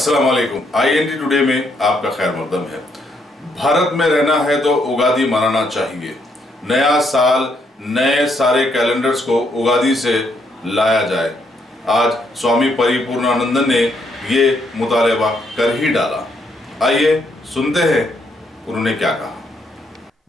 अस्सलाम वालेकुम। IND today में आपका खैर मकदम है। भारत में रहना है तो उगादी मनाना चाहिए। नया साल, नए सारे कैलेंडर्स को उगादी से लाया जाए। आज स्वामी परिपूर्णानंद ने ये मुतालबा कर ही डाला। आइए सुनते हैं उन्होंने क्या कहा।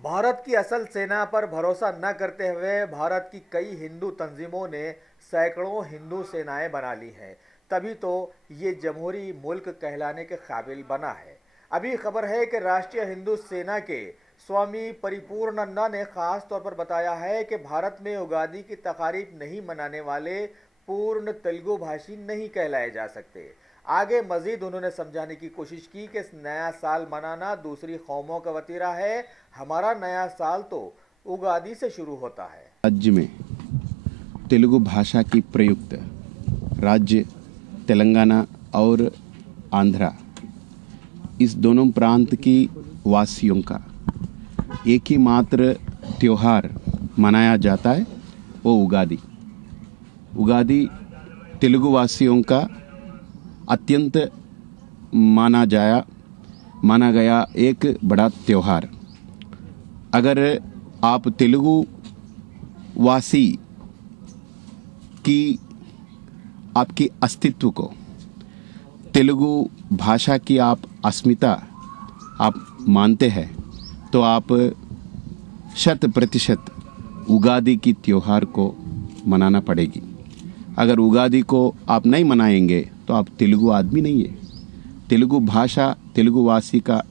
भारत की असल सेना पर भरोसा न करते हुए भारत की कई हिंदू तंजीमों ने सैकड़ों हिंदू सेनाएं बना ली हैं, तभी तो ये जमहूरी मुल्क कहलाने के काबिल बना है। अभी खबर है कि राष्ट्रीय हिंदू सेना के स्वामी परिपूर्णानंद ने खास तौर पर बताया है कि भारत में उगादी की तकारीब नहीं मनाने वाले पूर्ण तेलुगु भाषी नहीं कहलाए जा सकते। आगे मजीद उन्होंने समझाने की कोशिश की कि नया साल मनाना दूसरी कौमों का वतीरा है, हमारा नया साल तो उगादी से शुरू होता है। राज्य में तेलुगु भाषा की प्रयुक्त राज्य तेलंगाना और आंध्रा, इस दोनों प्रांत की वासियों का एक ही मात्र त्योहार मनाया जाता है, वो उगादी। उगादी तेलुगु वासियों का अत्यंत माना गया एक बड़ा त्योहार। अगर आप तेलुगु वासी की आपकी अस्तित्व को, तेलुगु भाषा की आप अस्मिता आप मानते हैं, तो आप 100% उगादी की त्योहार को मनाना पड़ेगी। अगर उगादी को आप नहीं मनाएंगे तो आप तेलुगु आदमी नहीं है। तेलुगु भाषा तेलुगु वासी का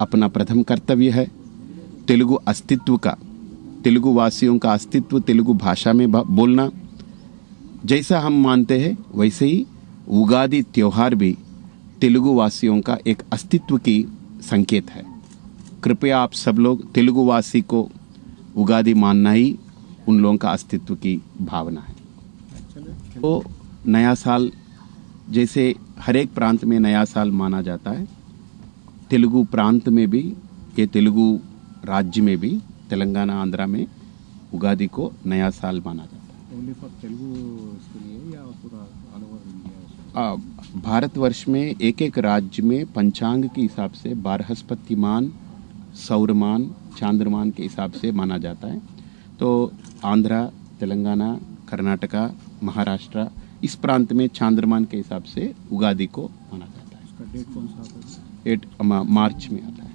अपना प्रथम कर्तव्य है। तेलुगु अस्तित्व का, तेलुगु वासियों का अस्तित्व तेलुगु भाषा में बोलना जैसा हम मानते हैं, वैसे ही उगादी त्योहार भी तेलुगु वासियों का एक अस्तित्व की संकेत है। कृपया आप सब लोग तेलुगु वासी को उगादी मानना ही उन लोगों का अस्तित्व की भावना है। तो नया साल जैसे हर एक प्रांत में नया साल माना जाता है, तेलुगु प्रांत में भी, ये तेलुगु राज्य में भी, तेलंगाना आंध्रा में उगादी को नया साल माना जाता है। ओनली फॉर तेलुगु के लिए या पूरा ऑल ओवर इंडिया? भारतवर्ष में एक एक राज्य में पंचांग के हिसाब से बारहस्पतिमान, सौरमान, चांद्रमान के हिसाब से माना जाता है। तो आंध्रा, तेलंगाना, कर्नाटका, महाराष्ट्र, इस प्रांत में चांद्रमान के हिसाब से उगादी को माना जाता है। इसका डेट कौन सा आता है? 8 मार्च में आता है।